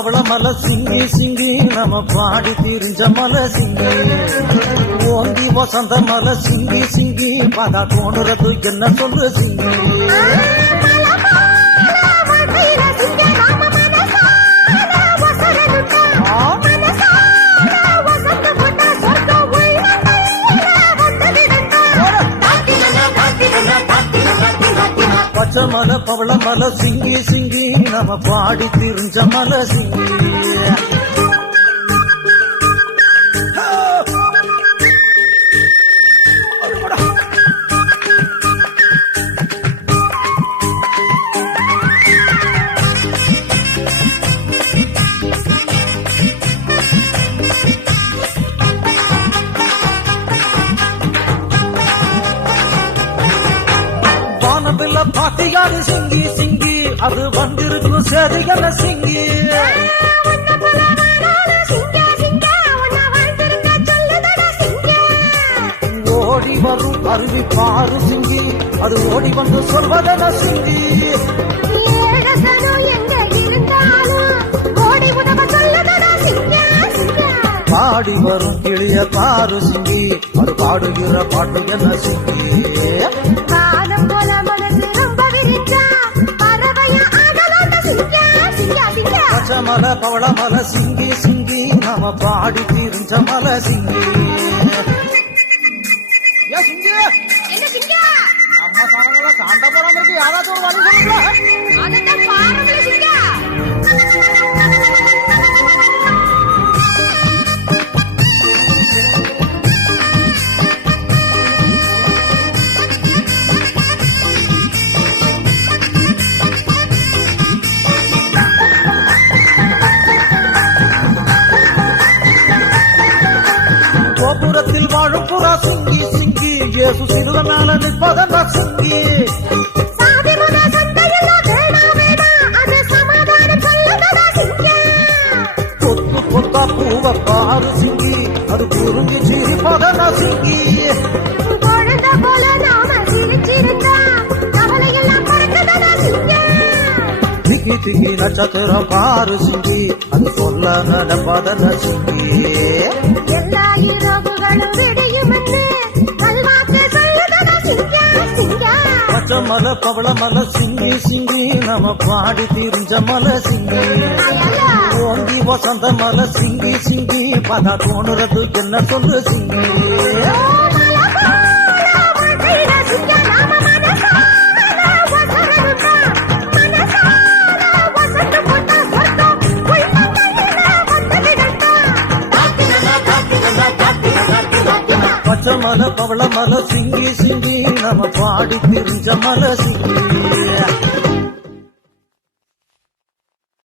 பவள மல சிங்கி சிங்கி நம்ம பாடி திரிஞ்ச மல சிங்கி ஓங்கி வசந்த மல சிங்கி சிங்கி பதா தோணுறது என்ன சொல்லு சிங்கி பச்சை மலை பவள மலை சிங்கி சிங்கி நம்ம பாடி திரிஞ்ச மலை சிங்கி பாட்டியாரு சிங்கி சிங்கி அது வந்திருக்கும் சரியான சிங்கி ஓடி வரும் அருவி பாரு சிங்கி அது ஓடி வந்து சொல்வதன சிங்கி பாடி வரும் கிளிய பாரு சிங்கி அது பாடுகிற பாட்டு என்ன சிங்கி மல பவள மல சிங்கி சிங்கி நாம பாடி தீர்ந்த மல சிங்கி நம்ம சாணங்கள சாண்ட போறவங்களுக்கு யாராவது ஒரு வழி சொல்லுங்க கோபுரத்தில் வாழும் புறா சிங்கி சிங்கி இயேசு சிறுவ மேல நிற்பதன சிங்கி கொத்து கொத்தா பூவ பாரு சிங்கி அது குறுங்கி சிரிப்பதன சிங்கி திகி திகி நட்சத்திரம் பாரு சிங்கி அது சொல்ல நடப்பதன சிங்கி பச்சை மலை பவள மலை சிங்கி சிங்கி நம்ம பாடி திரிஞ்ச மலை சிங்கி ஓங்கி வசந்த மலை சிங்கி சிங்கி பதா தோணுறது என்ன சொல்லு சிங்கி பச்சை மலை பவள மலை சிங்கி சிங்கி நம்ம பாடி திரிஞ்ச மலை சிங்கி